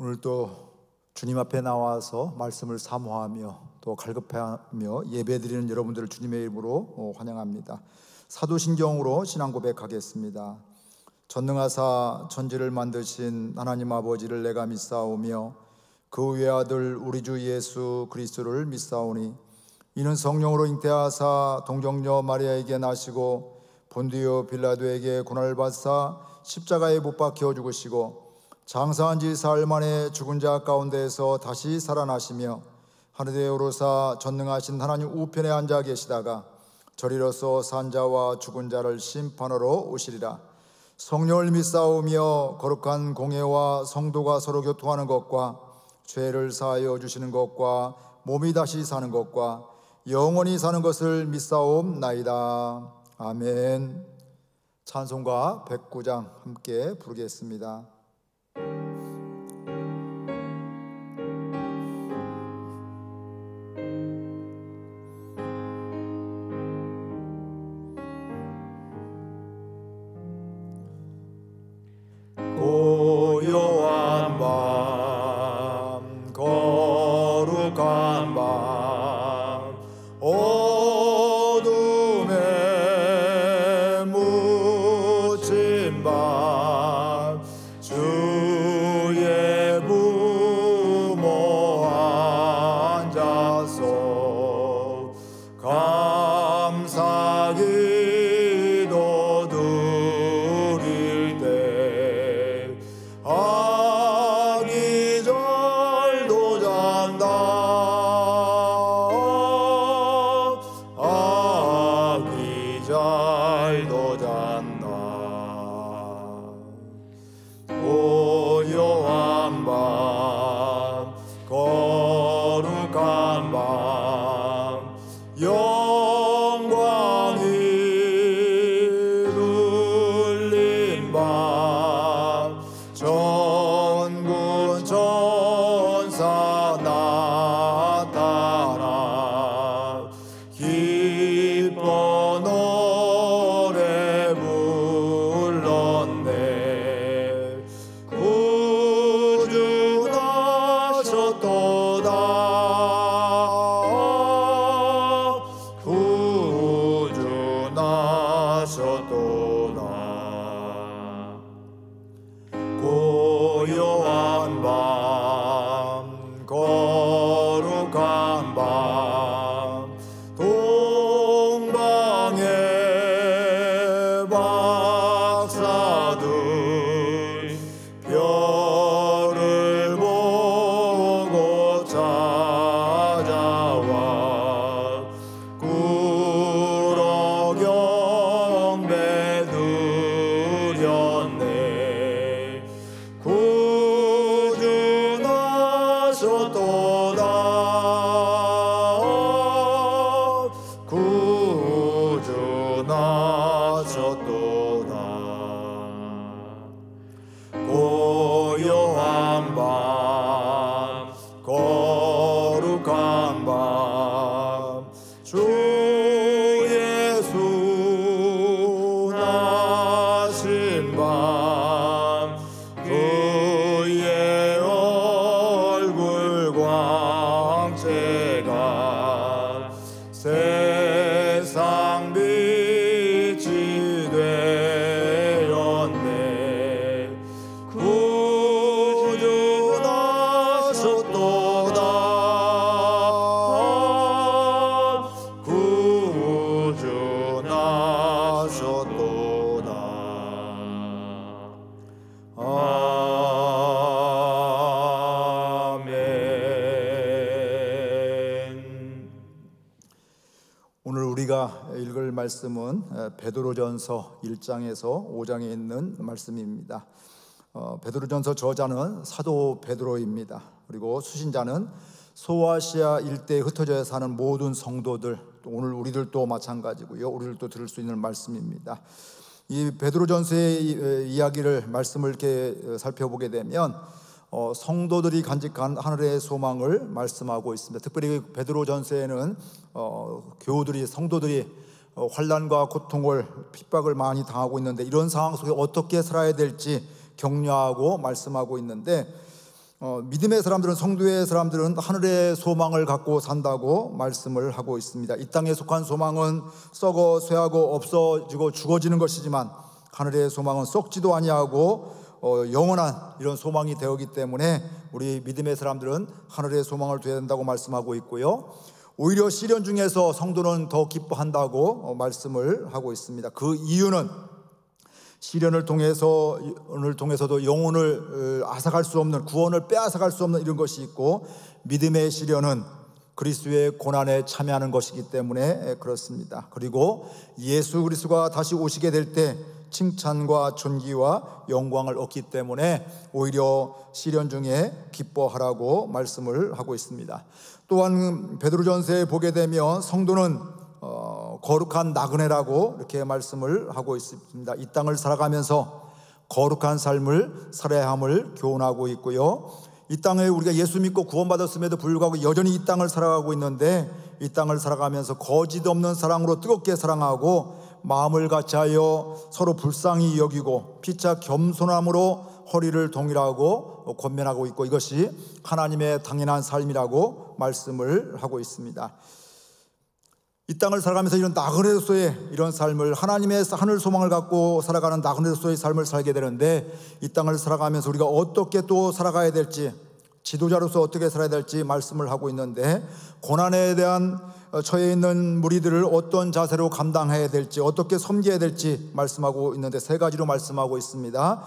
오늘도 주님 앞에 나와서 말씀을 사모하며 또 갈급해하며 예배드리는 여러분들을 주님의 이름으로 환영합니다. 사도신경으로 신앙 고백하겠습니다. 전능하사 천지를 만드신 하나님 아버지를 내가 믿사오며 그 외아들 우리 주 예수 그리스도를 믿사오니 이는 성령으로 잉태하사 동정녀 마리아에게 나시고 본디오 빌라도에게 고난을 받사 십자가에 못 박혀 죽으시고 장사한 지 사흘 만에 죽은 자 가운데에서 다시 살아나시며 하늘에 오르사 전능하신 하나님 우편에 앉아 계시다가 저리로서 산 자와 죽은 자를 심판하러 오시리라. 성령을 믿사오며 거룩한 공예와 성도가 서로 교통하는 것과 죄를 사하여 주시는 것과 몸이 다시 사는 것과 영원히 사는 것을 믿사옵나이다. 아멘. 찬송가 109장 함께 부르겠습니다. 고요한 밤 거룩한 밤 어둠에 묻힌 밤 주의 부모 앉아서 감사 기도 드릴 때 아기절도 잔다 아기절도 잔다. 고요한 밤 거룩한 밤 영광이 눌린 밤 전군 전사 나타나 기뻐 노래 불렀네. 구주나셨도다 구주나셨도다. 고요한 밤 거룩한 밤 동방의 박사들 별을 보고 찾아와 꿇어 경배 드렸네. 구주나셨도다 구주나셨도다. 고요한 밤 거룩한 밤 주 예수 나신 밤 그의 얼굴 광채가 세상 빛이 되었네. 구주나셨도다 구주나셨도다. 아멘. 오늘 우리가 읽을 말씀은 베드로전서 1장에서 5장에 있는 말씀입니다. 베드로전서 저자는 사도 베드로입니다. 그리고 수신자는 소아시아 일대에 흩어져 사는 모든 성도들, 또 오늘 우리들도 마찬가지고요. 우리들도 들을 수 있는 말씀입니다. 이 베드로전서의 이야기를 말씀을 이렇게 살펴보게 되면 성도들이 간직한 하늘의 소망을 말씀하고 있습니다. 특별히 베드로전서에는 교우들이 성도들이 환난과 고통을 핍박을 많이 당하고 있는데 이런 상황 속에 어떻게 살아야 될지 격려하고 말씀하고 있는데 믿음의 사람들은, 성도의 사람들은 하늘의 소망을 갖고 산다고 말씀을 하고 있습니다. 이 땅에 속한 소망은 썩어 쇠하고 없어지고 죽어지는 것이지만 하늘의 소망은 썩지도 아니하고 영원한 이런 소망이 되었기 때문에 우리 믿음의 사람들은 하늘의 소망을 둬야 된다고 말씀하고 있고요. 오히려 시련 중에서 성도는 더 기뻐한다고 말씀을 하고 있습니다. 그 이유는 시련을 통해서도 영혼을 앗아갈 수 없는, 구원을 빼앗아갈 수 없는 이런 것이 있고, 믿음의 시련은 그리스도의 고난에 참여하는 것이기 때문에 그렇습니다. 그리고 예수 그리스도가 다시 오시게 될 때 칭찬과 존귀와 영광을 얻기 때문에 오히려 시련 중에 기뻐하라고 말씀을 하고 있습니다. 또한 베드로전서에 보게 되면 성도는 거룩한 나그네라고 이렇게 말씀을 하고 있습니다. 이 땅을 살아가면서 거룩한 삶을 살아야 함을 교훈하고 있고요. 이 땅에 우리가 예수 믿고 구원받았음에도 불구하고 여전히 이 땅을 살아가고 있는데, 이 땅을 살아가면서 거짓 없는 사랑으로 뜨겁게 사랑하고 마음을 같이하여 서로 불쌍히 여기고 피차 겸손함으로 허리를 동일하고 권면하고 있고, 이것이 하나님의 당연한 삶이라고 말씀을 하고 있습니다. 이 땅을 살아가면서 이런 나그네로서의 이런 삶을, 하나님의 하늘 소망을 갖고 살아가는 나그네로서의 삶을 살게 되는데, 이 땅을 살아가면서 우리가 어떻게 또 살아가야 될지, 지도자로서 어떻게 살아야 될지 말씀을 하고 있는데, 고난에 대한 처해 있는 무리들을 어떤 자세로 감당해야 될지, 어떻게 섬겨야 될지 말씀하고 있는데, 세 가지로 말씀하고 있습니다.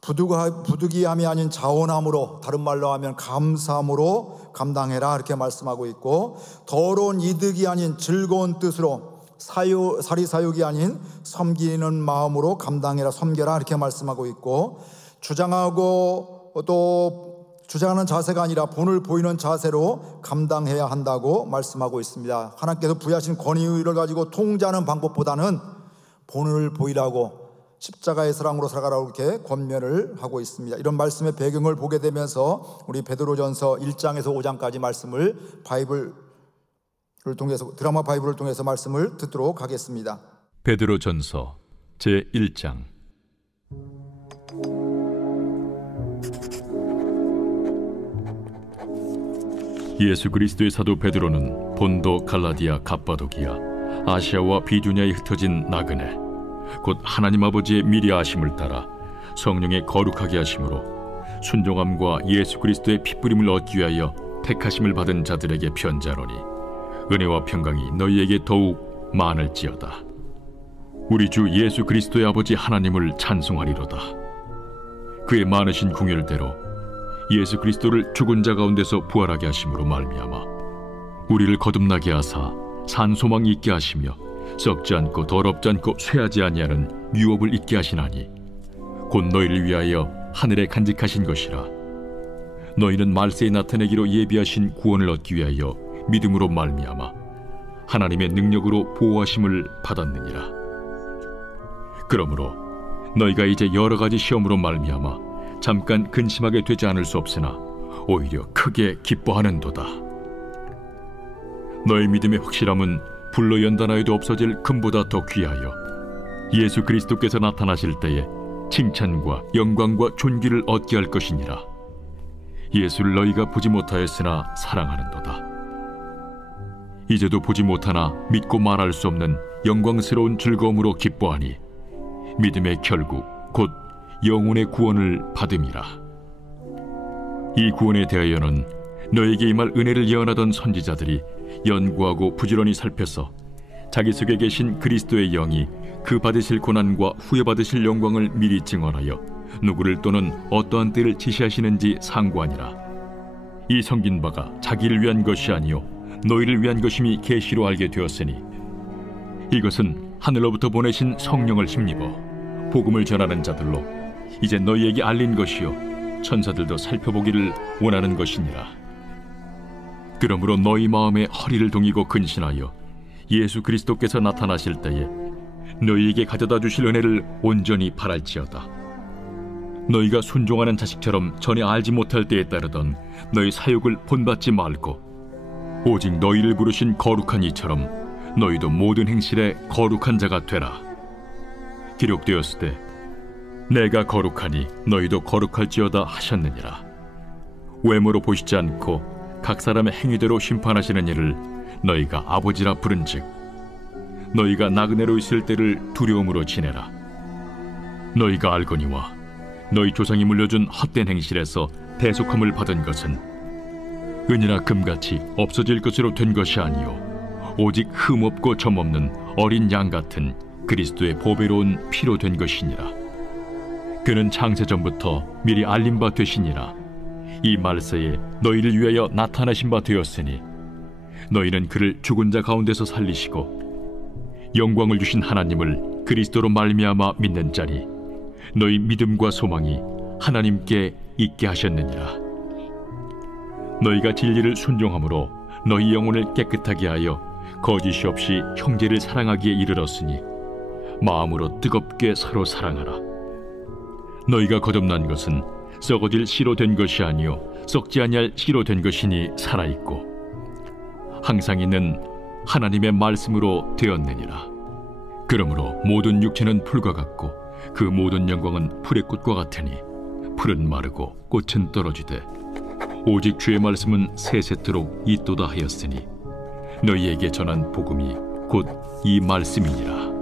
부득이함이 아닌 자원함으로, 다른 말로 하면 감사함으로 감당해라, 이렇게 말씀하고 있고, 더러운 이득이 아닌 즐거운 뜻으로, 사리사욕이 아닌 섬기는 마음으로 감당해라, 섬겨라, 이렇게 말씀하고 있고, 주장하고 또 주장하는 자세가 아니라 본을 보이는 자세로 감당해야 한다고 말씀하고 있습니다. 하나님께서 부여하신 권위를 가지고 통제하는 방법보다는 본을 보이라고, 십자가의 사랑으로 살아가라고 이렇게 권면을 하고 있습니다. 이런 말씀의 배경을 보게 되면서 우리 베드로전서 1장에서 5장까지 말씀을 드라마 바이블을 통해서 말씀을 듣도록 하겠습니다. 베드로전서 제1장. 예수 그리스도의 사도 베드로는 본도, 갈라디아, 갑바도기아, 아시아와 비두냐에 흩어진 나그네, 곧 하나님 아버지의 미리 아심을 따라 성령의 거룩하게 하심으로 순종함과 예수 그리스도의 핏부림을 얻기 위하여 택하심을 받은 자들에게 편지하노니, 은혜와 평강이 너희에게 더욱 많을지어다. 우리 주 예수 그리스도의 아버지 하나님을 찬송하리로다. 그의 많으신 궁율대로 예수 그리스도를 죽은 자 가운데서 부활하게 하심으로 말미암아 우리를 거듭나게 하사 산 소망 있게 하시며 썩지 않고 더럽지 않고 쇠하지 아니하는 유업을 있게 하시나니, 곧 너희를 위하여 하늘에 간직하신 것이라. 너희는 말세에 나타내기로 예비하신 구원을 얻기 위하여 믿음으로 말미암아 하나님의 능력으로 보호하심을 받았느니라. 그러므로 너희가 이제 여러 가지 시험으로 말미암아 잠깐 근심하게 되지 않을 수 없으나 오히려 크게 기뻐하는도다. 너희 믿음의 확실함은 불로 연단하여도 없어질 금보다 더 귀하여 예수 그리스도께서 나타나실 때에 칭찬과 영광과 존귀를 얻게 할 것이니라. 예수를 너희가 보지 못하였으나 사랑하는도다. 이제도 보지 못하나 믿고 말할 수 없는 영광스러운 즐거움으로 기뻐하니, 믿음의 결국 곧 영혼의 구원을 받음이라. 이 구원에 대하여는 너에게 임할 은혜를 예언하던 선지자들이 연구하고 부지런히 살펴서 자기 속에 계신 그리스도의 영이 그 받으실 고난과 후에 받으실 영광을 미리 증언하여 누구를 또는 어떠한 때를 지시하시는지 상고하니라. 이 섬긴 바가 자기를 위한 것이 아니요 너희를 위한 것임이 계시로 알게 되었으니, 이것은 하늘로부터 보내신 성령을 힘입어 복음을 전하는 자들로 이제 너희에게 알린 것이요 천사들도 살펴보기를 원하는 것이니라. 그러므로 너희 마음에 허리를 동이고 근신하여 예수 그리스도께서 나타나실 때에 너희에게 가져다 주실 은혜를 온전히 바랄지어다. 너희가 순종하는 자식처럼 전에 알지 못할 때에 따르던 너희 사욕을 본받지 말고 오직 너희를 부르신 거룩한 이처럼 너희도 모든 행실에 거룩한 자가 되라. 기록되었을 때 내가 거룩하니 너희도 거룩할지어다 하셨느니라. 외모로 보시지 않고 각 사람의 행위대로 심판하시는 이를 너희가 아버지라 부른즉 너희가 나그네로 있을 때를 두려움으로 지내라. 너희가 알거니와 너희 조상이 물려준 헛된 행실에서 대속함을 받은 것은 은이나 금같이 없어질 것으로 된 것이 아니요 오직 흠없고 점없는 어린 양 같은 그리스도의 보배로운 피로 된 것이니라. 그는 창세전부터 미리 알린 바 되시니라. 이 말세에 너희를 위하여 나타나신 바 되었으니 너희는 그를 죽은 자 가운데서 살리시고 영광을 주신 하나님을 그리스도로 말미암아 믿는 자니 너희 믿음과 소망이 하나님께 있게 하셨느니라. 너희가 진리를 순종함으로 너희 영혼을 깨끗하게 하여 거짓이 없이 형제를 사랑하기에 이르렀으니 마음으로 뜨겁게 서로 사랑하라. 너희가 거듭난 것은 썩어질 씨로 된 것이 아니요 썩지 아니할 씨로 된 것이니 살아있고 항상 있는 하나님의 말씀으로 되었느니라. 그러므로 모든 육체는 풀과 같고 그 모든 영광은 풀의 꽃과 같으니 풀은 마르고 꽃은 떨어지되 오직 주의 말씀은 세세토록 있도다 하였으니 너희에게 전한 복음이 곧 이 말씀이니라.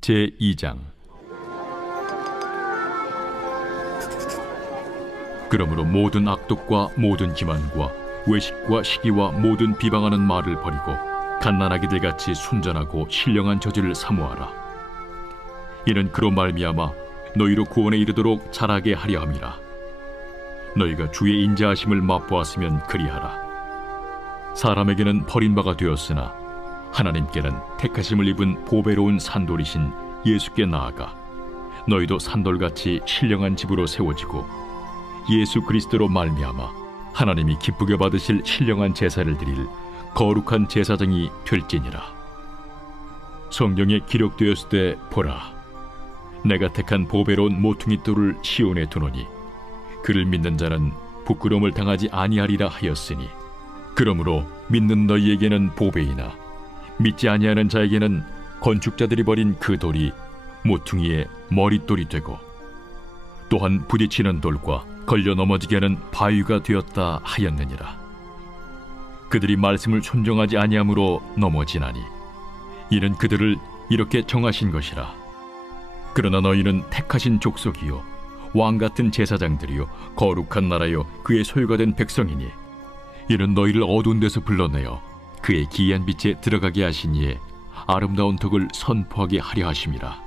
제2장. 그러므로 모든 악독과 모든 기만과 외식과 시기와 모든 비방하는 말을 버리고 갓난아기들 같이 순전하고 신령한 저지를 사모하라. 이는 그로 말미암아 너희로 구원에 이르도록 자라게 하려 함이라. 너희가 주의 인자하심을 맛보았으면 그리하라. 사람에게는 버림바가 되었으나 하나님께는 택하심을 입은 보배로운 산돌이신 예수께 나아가 너희도 산돌같이 신령한 집으로 세워지고 예수 그리스도로 말미암아 하나님이 기쁘게 받으실 신령한 제사를 드릴 거룩한 제사장이 될지니라. 성경에 기록되었을 때 보라, 내가 택한 보배로운 모퉁이 돌을 시온에 두노니 그를 믿는 자는 부끄러움을 당하지 아니하리라 하였으니 그러므로 믿는 너희에게는 보배이나 믿지 아니하는 자에게는 건축자들이 버린 그 돌이 모퉁이의 머릿돌이 되고 또한 부딪히는 돌과 걸려 넘어지게 하는 바위가 되었다 하였느니라. 그들이 말씀을 순종하지 아니함으로 넘어지나니 이는 그들을 이렇게 정하신 것이라. 그러나 너희는 택하신 족속이요 왕같은 제사장들이요 거룩한 나라요 그의 소유가 된 백성이니 이는 너희를 어두운 데서 불러내어 그의 기이한 빛에 들어가게 하신 이에 아름다운 덕을 선포하게 하려 하심이라.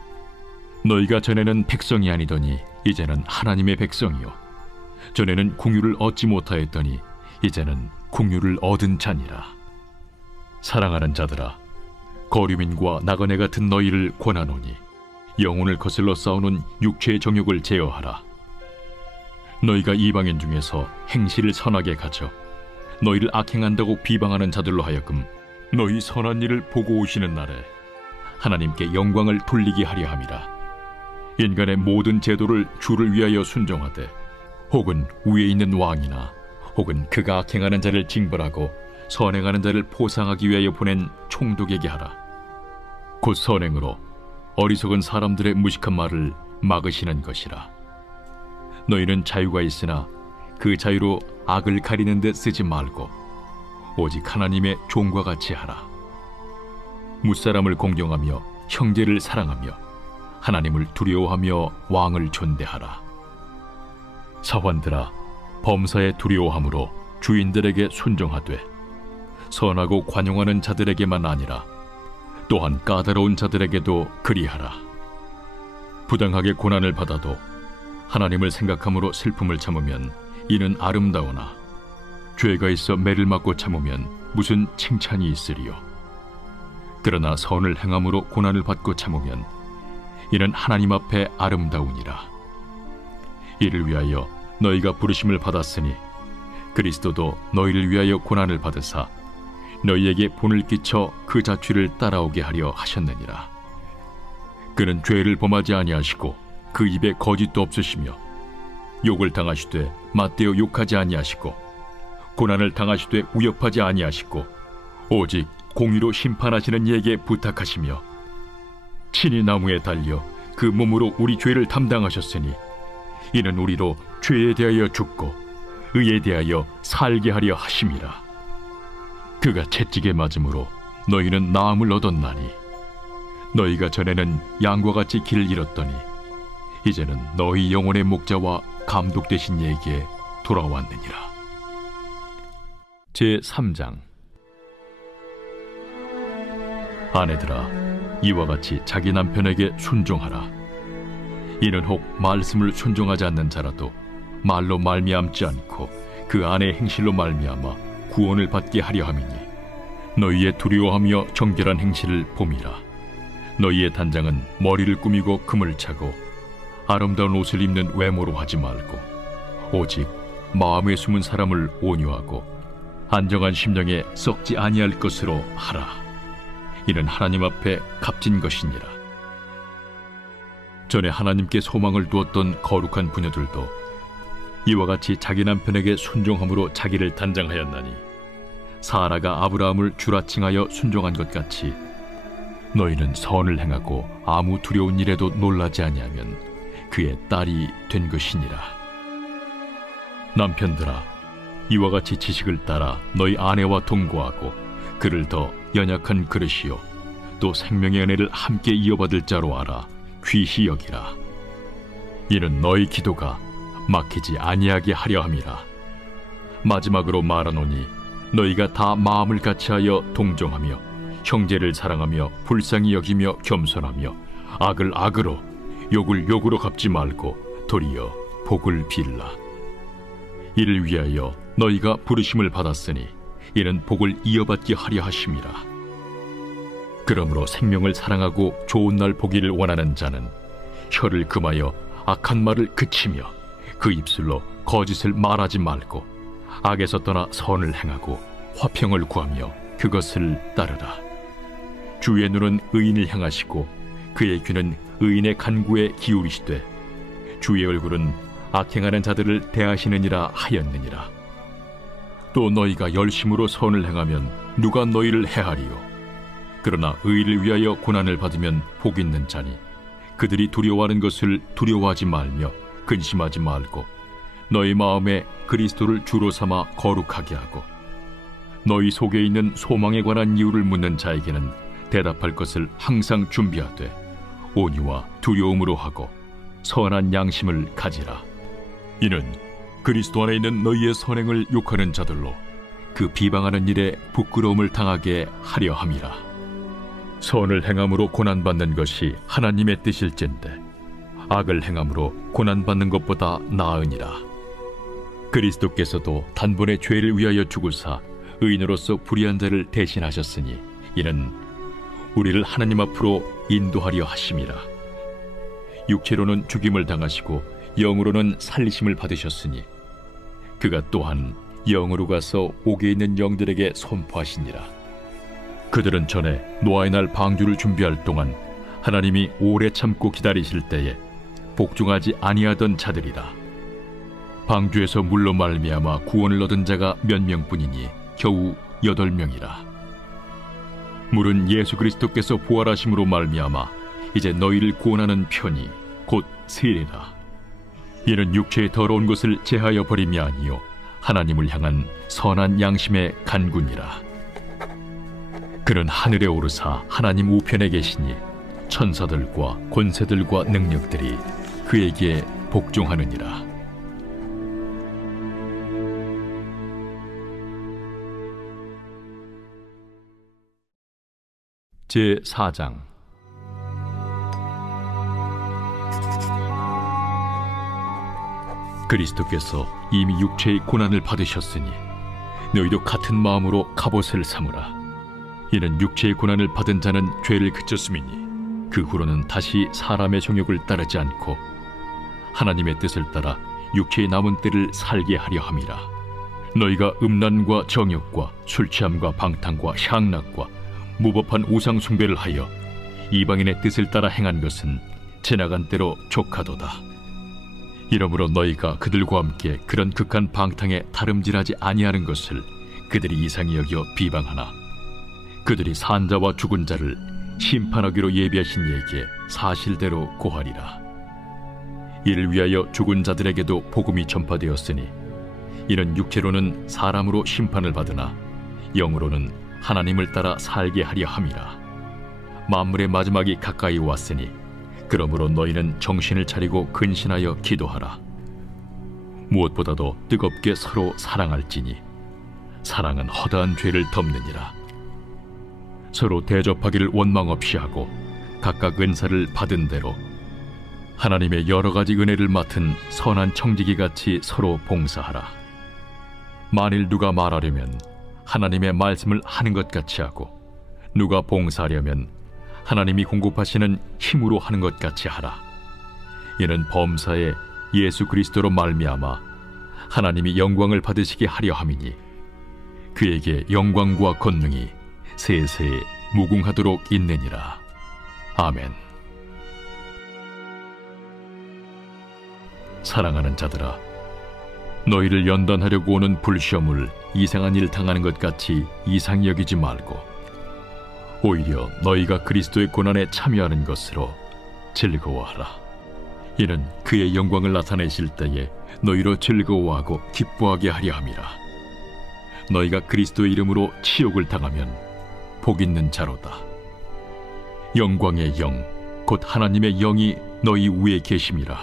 너희가 전에는 백성이 아니더니 이제는 하나님의 백성이요 전에는 공유를 얻지 못하였더니 이제는 공유를 얻은 자니라. 사랑하는 자들아, 거류민과 나그네 같은 너희를 권하노니 영혼을 거슬러 싸우는 육체의 정욕을 제어하라. 너희가 이방인 중에서 행실을 선하게 가져 너희를 악행한다고 비방하는 자들로 하여금 너희 선한 일을 보고 오시는 날에 하나님께 영광을 돌리게 하려 함이라. 인간의 모든 제도를 주를 위하여 순종하되 혹은 위에 있는 왕이나 혹은 그가 악행하는 자를 징벌하고 선행하는 자를 포상하기 위하여 보낸 총독에게 하라. 곧 선행으로 어리석은 사람들의 무식한 말을 막으시는 것이라. 너희는 자유가 있으나 그 자유로 악을 가리는 데 쓰지 말고 오직 하나님의 종과 같이 하라. 무사람을 공경하며 형제를 사랑하며 하나님을 두려워하며 왕을 존대하라. 사환들아, 범사에 두려워함으로 주인들에게 순종하되 선하고 관용하는 자들에게만 아니라 또한 까다로운 자들에게도 그리하라. 부당하게 고난을 받아도 하나님을 생각함으로 슬픔을 참으면 이는 아름다우나 죄가 있어 매를 맞고 참으면 무슨 칭찬이 있으리요. 그러나 선을 행함으로 고난을 받고 참으면 이는 하나님 앞에 아름다우니라. 이를 위하여 너희가 부르심을 받았으니 그리스도도 너희를 위하여 고난을 받으사 너희에게 본을 끼쳐 그 자취를 따라오게 하려 하셨느니라. 그는 죄를 범하지 아니하시고 그 입에 거짓도 없으시며 욕을 당하시되 맞대어 욕하지 아니하시고 고난을 당하시되 우역하지 아니하시고 오직 공의로 심판하시는 이에게 부탁하시며 친히 나무에 달려 그 몸으로 우리 죄를 담당하셨으니 이는 우리로 죄에 대하여 죽고 의에 대하여 살게 하려 하심이라. 그가 채찍에 맞음으로 너희는 나음을 얻었나니 너희가 전에는 양과 같이 길을 잃었더니 이제는 너희 영혼의 목자와 감독 되신 이에게 돌아왔느니라. 제3장. 아내들아, 이와 같이 자기 남편에게 순종하라. 이는 혹 말씀을 순종하지 않는 자라도 말로 말미암지 않고 그 아내의 행실로 말미암아 구원을 받게 하려 함이니 너희의 두려워하며 정결한 행실을 봄이라. 너희의 단장은 머리를 꾸미고 금을 차고 아름다운 옷을 입는 외모로 하지 말고 오직 마음에 숨은 사람을 온유하고 안정한 심령에 썩지 아니할 것으로 하라. 이는 하나님 앞에 값진 것이니라. 전에 하나님께 소망을 두었던 거룩한 부녀들도 이와 같이 자기 남편에게 순종함으로 자기를 단장하였나니 사라가 아브라함을 주라 칭하여 순종한 것 같이 너희는 선을 행하고 아무 두려운 일에도 놀라지 아니하면 그의 딸이 된 것이니라. 남편들아, 이와 같이 지식을 따라 너희 아내와 동거하고 그를 더 연약한 그릇이요 또 생명의 은혜를 함께 이어받을 자로 알아 귀히 여기라. 이는 너희 기도가 막히지 아니하게 하려 함이라. 마지막으로 말하노니 너희가 다 마음을 같이하여 동정하며 형제를 사랑하며 불쌍히 여기며 겸손하며 악을 악으로 욕을 욕으로 갚지 말고 도리어 복을 빌라. 이를 위하여 너희가 부르심을 받았으니 이는 복을 이어받게 하려 하심이라. 그러므로 생명을 사랑하고 좋은 날 보기를 원하는 자는 혀를 금하여 악한 말을 그치며 그 입술로 거짓을 말하지 말고 악에서 떠나 선을 행하고 화평을 구하며 그것을 따르라. 주의 눈은 의인을 향하시고 그의 귀는 의인의 간구에 기울이시되 주의 얼굴은 악행하는 자들을 대하시느니라 하였느니라. 또 너희가 열심으로 선을 행하면 누가 너희를 해하리요? 그러나 의를 위하여 고난을 받으면 복 있는 자니 그들이 두려워하는 것을 두려워하지 말며 근심하지 말고 너희 마음에 그리스도를 주로 삼아 거룩하게 하고 너희 속에 있는 소망에 관한 이유를 묻는 자에게는 대답할 것을 항상 준비하되 온유와 두려움으로 하고 선한 양심을 가지라. 이는 그리스도 안에 있는 너희의 선행을 욕하는 자들로 그 비방하는 일에 부끄러움을 당하게 하려 함이라. 선을 행함으로 고난받는 것이 하나님의 뜻일진데 악을 행함으로 고난받는 것보다 나으니라. 그리스도께서도 단번에 죄를 위하여 죽으사 의인으로서 불의한 자를 대신하셨으니 이는 우리를 하나님 앞으로 인도하려 하심이라. 육체로는 죽임을 당하시고 영으로는 살리심을 받으셨으니 그가 또한 영으로 가서 옥에 있는 영들에게 선포하시니라. 그들은 전에 노아의 날 방주를 준비할 동안 하나님이 오래 참고 기다리실 때에 복종하지 아니하던 자들이라. 방주에서 물로 말미암아 구원을 얻은 자가 몇 명뿐이니 겨우 8명이라. 물은 예수 그리스도께서 부활하심으로 말미암아 이제 너희를 구원하는 편이 곧 세례라. 이는 육체의 더러운 것을 제하여 버림이 아니요 하나님을 향한 선한 양심의 간구니라. 그는 하늘에 오르사 하나님 우편에 계시니 천사들과 권세들과 능력들이 그에게 복종하느니라. 제4장. 그리스도께서 이미 육체의 고난을 받으셨으니 너희도 같은 마음으로 갑옷을 삼으라. 이는 육체의 고난을 받은 자는 죄를 그쳤음이니 그 후로는 다시 사람의 정욕을 따르지 않고 하나님의 뜻을 따라 육체의 남은 때를 살게 하려 함이라. 너희가 음란과 정욕과 술취함과 방탕과 향락과 무법한 우상 숭배를 하여 이방인의 뜻을 따라 행한 것은 지나간 때로 족하도다. 이러므로 너희가 그들과 함께 그런 극한 방탕에 다름질하지 아니하는 것을 그들이 이상히 여겨 비방하나 그들이 산 자와 죽은 자를 심판하기로 예비하신 이에게 사실대로 고하리라. 이를 위하여 죽은 자들에게도 복음이 전파되었으니 이는 육체로는 사람으로 심판을 받으나 영으로는 하나님을 따라 살게 하려 함이라. 만물의 마지막이 가까이 왔으니 그러므로 너희는 정신을 차리고 근신하여 기도하라. 무엇보다도 뜨겁게 서로 사랑할지니 사랑은 허다한 죄를 덮느니라. 서로 대접하기를 원망 없이 하고 각각 은사를 받은 대로 하나님의 여러 가지 은혜를 맡은 선한 청지기같이 서로 봉사하라. 만일 누가 말하려면 하나님의 말씀을 하는 것 같이 하고 누가 봉사하려면 하나님이 공급하시는 힘으로 하는 것 같이 하라. 이는 범사에 예수 그리스도로 말미암아 하나님이 영광을 받으시게 하려 함이니 그에게 영광과 권능이 세세에 무궁하도록 있느니라. 아멘. 사랑하는 자들아, 너희를 연단하려고 오는 불시험을 이상한 일 당하는 것 같이 이상히 여기지 말고 오히려 너희가 그리스도의 고난에 참여하는 것으로 즐거워하라. 이는 그의 영광을 나타내실 때에 너희로 즐거워하고 기뻐하게 하려 함이라. 너희가 그리스도의 이름으로 치욕을 당하면 복 있는 자로다. 영광의 영, 곧 하나님의 영이 너희 위에 계심이라.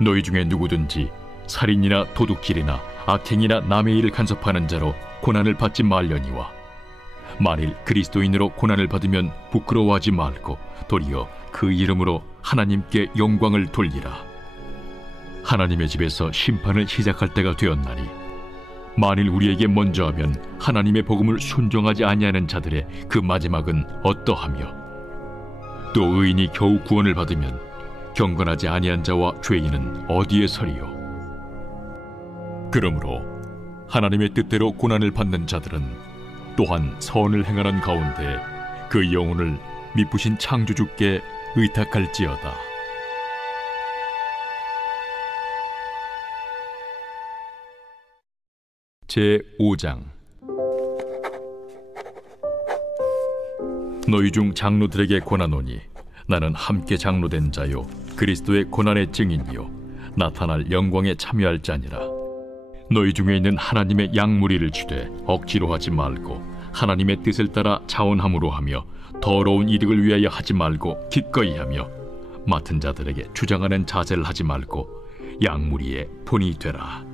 너희 중에 누구든지 살인이나 도둑질이나 악행이나 남의 일을 간섭하는 자로 고난을 받지 말려니와 만일 그리스도인으로 고난을 받으면 부끄러워하지 말고 도리어 그 이름으로 하나님께 영광을 돌리라. 하나님의 집에서 심판을 시작할 때가 되었나니 만일 우리에게 먼저 하면 하나님의 복음을 순종하지 아니하는 자들의 그 마지막은 어떠하며 또 의인이 겨우 구원을 받으면 경건하지 아니한 자와 죄인은 어디에 서리요. 그러므로 하나님의 뜻대로 고난을 받는 자들은 또한 선을 행하는 가운데 그 영혼을 미쁘신 창조주께 의탁할지어다. 제5장. 너희 중 장로들에게 권하노니 나는 함께 장로된 자요 그리스도의 고난의 증인이요 나타날 영광에 참여할 자니라. 너희 중에 있는 하나님의 양무리를 주되 억지로 하지 말고 하나님의 뜻을 따라 자원함으로 하며 더러운 이득을 위하여 하지 말고 기꺼이 하며 맡은 자들에게 주장하는 자세를 하지 말고 양무리의 본이 되라.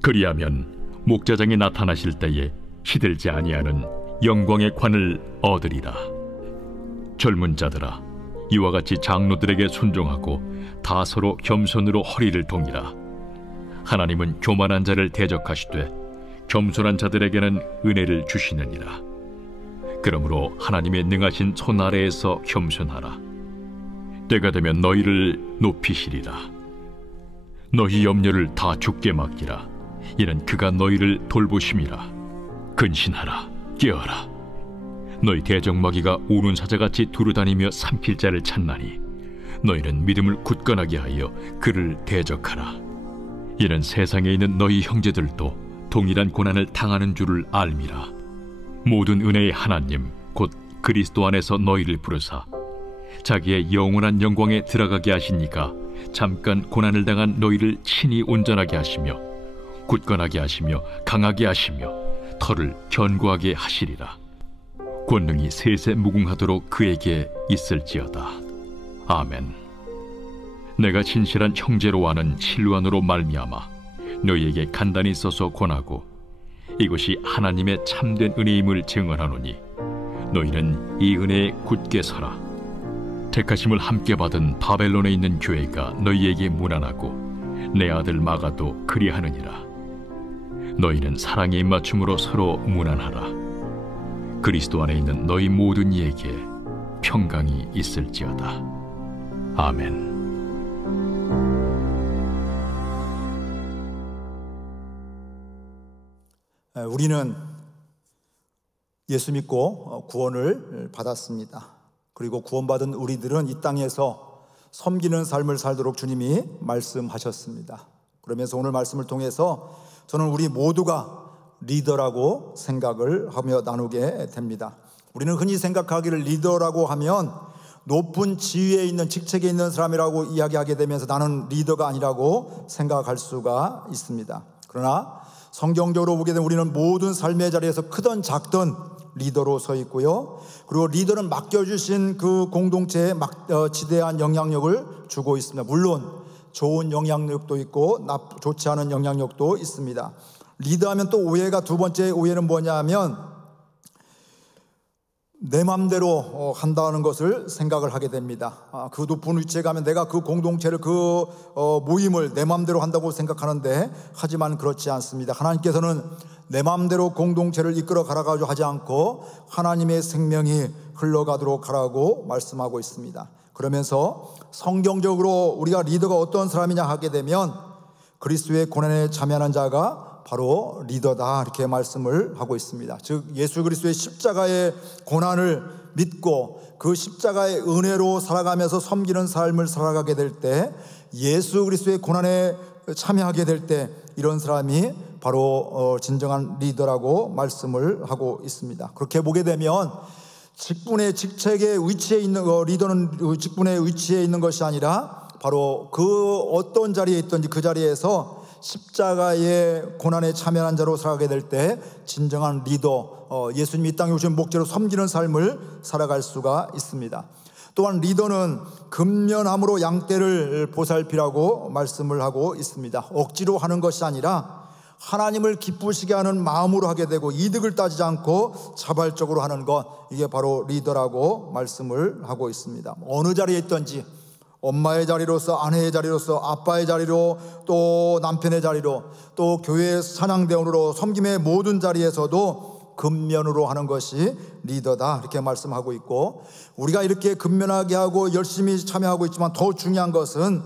그리하면 목자장이 나타나실 때에 시들지 아니하는 영광의 관을 얻으리라. 젊은 자들아, 이와 같이 장로들에게 순종하고 다 서로 겸손으로 허리를 동이라. 하나님은 교만한 자를 대적하시되 겸손한 자들에게는 은혜를 주시느니라. 그러므로 하나님의 능하신 손 아래에서 겸손하라. 때가 되면 너희를 높이시리라. 너희 염려를 다 주께 맡기라. 이는 그가 너희를 돌보심이라. 근신하라. 깨어라. 너희 대적마귀가 우는 사자같이 두루다니며 삼킬 자를 찾나니 너희는 믿음을 굳건하게 하여 그를 대적하라. 이는 세상에 있는 너희 형제들도 동일한 고난을 당하는 줄을 알미라. 모든 은혜의 하나님 곧 그리스도 안에서 너희를 부르사 자기의 영원한 영광에 들어가게 하시니까 잠깐 고난을 당한 너희를 친히 온전하게 하시며 굳건하게 하시며 강하게 하시며 털을 견고하게 하시리라. 권능이 세세 무궁하도록 그에게 있을지어다. 아멘. 내가 진실한 형제로 아는 실루안으로 말미암아 너희에게 간단히 써서 권하고 이것이 하나님의 참된 은혜임을 증언하노니 너희는 이 은혜에 굳게 서라. 택하심을 함께 받은 바벨론에 있는 교회가 너희에게 문안하고 내 아들 마가도 그리하느니라. 너희는 사랑의 입맞춤으로 서로 문안하라. 그리스도 안에 있는 너희 모든 이에게 평강이 있을지어다. 아멘. 우리는 예수 믿고 구원을 받았습니다. 그리고 구원받은 우리들은 이 땅에서 섬기는 삶을 살도록 주님이 말씀하셨습니다. 그러면서 오늘 말씀을 통해서 저는 우리 모두가 리더라고 생각을 하며 나누게 됩니다. 우리는 흔히 생각하기를 리더라고 하면 높은 지위에 있는 직책에 있는 사람이라고 이야기하게 되면서 나는 리더가 아니라고 생각할 수가 있습니다. 그러나 성경적으로 보게 되면 우리는 모든 삶의 자리에서 크든 작든 리더로 서 있고요. 그리고 리더는 맡겨주신 그 공동체에 지대한 영향력을 주고 있습니다. 물론 좋은 영향력도 있고 좋지 않은 영향력도 있습니다. 리더하면 또 오해가, 두 번째 오해는 뭐냐 하면 내 맘대로 한다는 것을 생각을 하게 됩니다. 그 높은 위치에 가면 내가 그 공동체를, 그 모임을 내 맘대로 한다고 생각하는데, 하지만 그렇지 않습니다. 하나님께서는 내 맘대로 공동체를 이끌어 가라가지고 하지 않고 하나님의 생명이 흘러가도록 하라고 말씀하고 있습니다. 그러면서 성경적으로 우리가 리더가 어떤 사람이냐 하게 되면 그리스도의 고난에 참여하는 자가 바로 리더다, 이렇게 말씀을 하고 있습니다. 즉 예수 그리스도의 십자가의 고난을 믿고 그 십자가의 은혜로 살아가면서 섬기는 삶을 살아가게 될 때, 예수 그리스도의 고난에 참여하게 될 때 이런 사람이 바로 진정한 리더라고 말씀을 하고 있습니다. 그렇게 보게 되면 직분의 직책의 위치에 있는 리더는 직분의 위치에 있는 것이 아니라 바로 그 어떤 자리에 있든지 그 자리에서 십자가의 고난에 참여한 자로 살아가게 될 때 진정한 리더, 예수님이 이 땅에 오신 목적으로 섬기는 삶을 살아갈 수가 있습니다. 또한 리더는 근면함으로 양떼를 보살피라고 말씀을 하고 있습니다. 억지로 하는 것이 아니라 하나님을 기쁘시게 하는 마음으로 하게 되고 이득을 따지지 않고 자발적으로 하는 것, 이게 바로 리더라고 말씀을 하고 있습니다. 어느 자리에 있든지 엄마의 자리로서, 아내의 자리로서, 아빠의 자리로, 또 남편의 자리로, 또 교회 찬양대원으로 섬김의 모든 자리에서도 근면으로 하는 것이 리더다, 이렇게 말씀하고 있고, 우리가 이렇게 근면하게 하고 열심히 참여하고 있지만 더 중요한 것은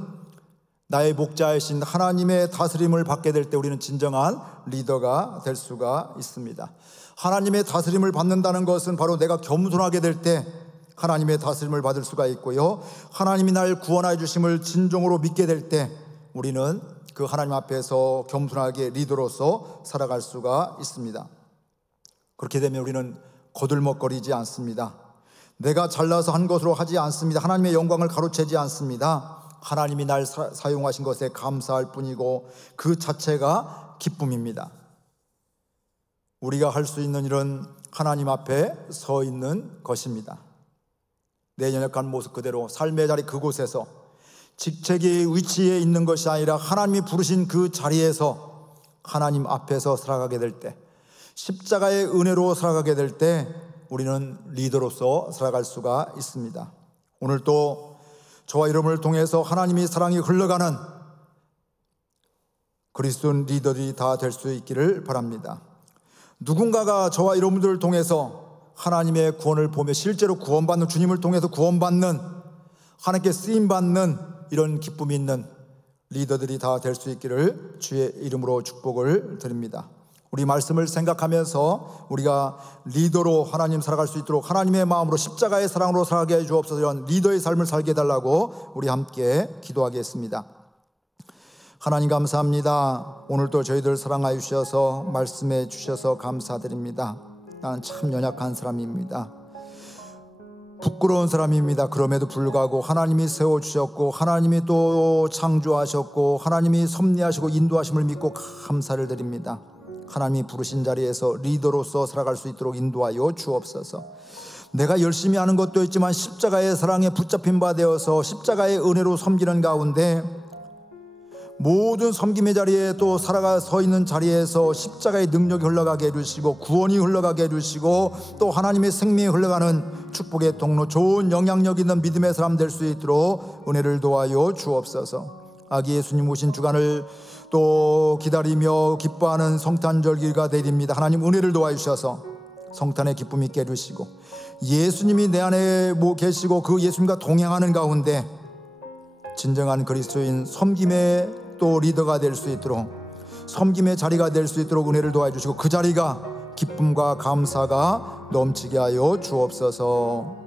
나의 목자이신 하나님의 다스림을 받게 될 때 우리는 진정한 리더가 될 수가 있습니다. 하나님의 다스림을 받는다는 것은 바로 내가 겸손하게 될 때 하나님의 다스림을 받을 수가 있고요, 하나님이 날 구원하여 주심을 진정으로 믿게 될 때 우리는 그 하나님 앞에서 겸손하게 리더로서 살아갈 수가 있습니다. 그렇게 되면 우리는 거들먹거리지 않습니다. 내가 잘나서 한 것으로 하지 않습니다. 하나님의 영광을 가로채지 않습니다. 하나님이 날 사용하신 것에 감사할 뿐이고 그 자체가 기쁨입니다. 우리가 할 수 있는 일은 하나님 앞에 서 있는 것입니다. 내 연약한 모습 그대로 삶의 자리 그곳에서 직책의 위치에 있는 것이 아니라 하나님이 부르신 그 자리에서 하나님 앞에서 살아가게 될 때, 십자가의 은혜로 살아가게 될 때 우리는 리더로서 살아갈 수가 있습니다. 오늘 또 저와 여러분을 통해서 하나님의 사랑이 흘러가는 그리스도 리더들이 다 될 수 있기를 바랍니다. 누군가가 저와 여러분들을 통해서 하나님의 구원을 보며 실제로 구원받는, 주님을 통해서 구원받는, 하나님께 쓰임받는 이런 기쁨이 있는 리더들이 다 될 수 있기를 주의 이름으로 축복을 드립니다. 우리 말씀을 생각하면서 우리가 리더로 하나님 살아갈 수 있도록 하나님의 마음으로 십자가의 사랑으로 살아가게 해 주옵소서. 이런 리더의 삶을 살게 해달라고 우리 함께 기도하겠습니다. 하나님 감사합니다. 오늘도 저희들 사랑하여 주셔서 말씀해 주셔서 감사드립니다. 나는 참 연약한 사람입니다. 부끄러운 사람입니다. 그럼에도 불구하고 하나님이 세워주셨고 하나님이 또 창조하셨고 하나님이 섭리하시고 인도하심을 믿고 감사를 드립니다. 하나님이 부르신 자리에서 리더로서 살아갈 수 있도록 인도하여 주옵소서. 내가 열심히 하는 것도 있지만 십자가의 사랑에 붙잡힌 바 되어서 십자가의 은혜로 섬기는 가운데 모든 섬김의 자리에 또 살아가 서 있는 자리에서 십자가의 능력이 흘러가게 해주시고 구원이 흘러가게 해주시고 또 하나님의 생명이 흘러가는 축복의 통로, 좋은 영향력 있는 믿음의 사람 될 수 있도록 은혜를 도와요 주옵소서. 아기 예수님 오신 주간을 또 기다리며 기뻐하는 성탄절기가 되립니다. 하나님 은혜를 도와주셔서 성탄의 기쁨 있게 해주시고 예수님이 내 안에 계시고 그 예수님과 동행하는 가운데 진정한 그리스도인 섬김의 또 리더가 될 수 있도록, 섬김의 자리가 될 수 있도록 은혜를 도와주시고 그 자리가 기쁨과 감사가 넘치게 하여 주옵소서.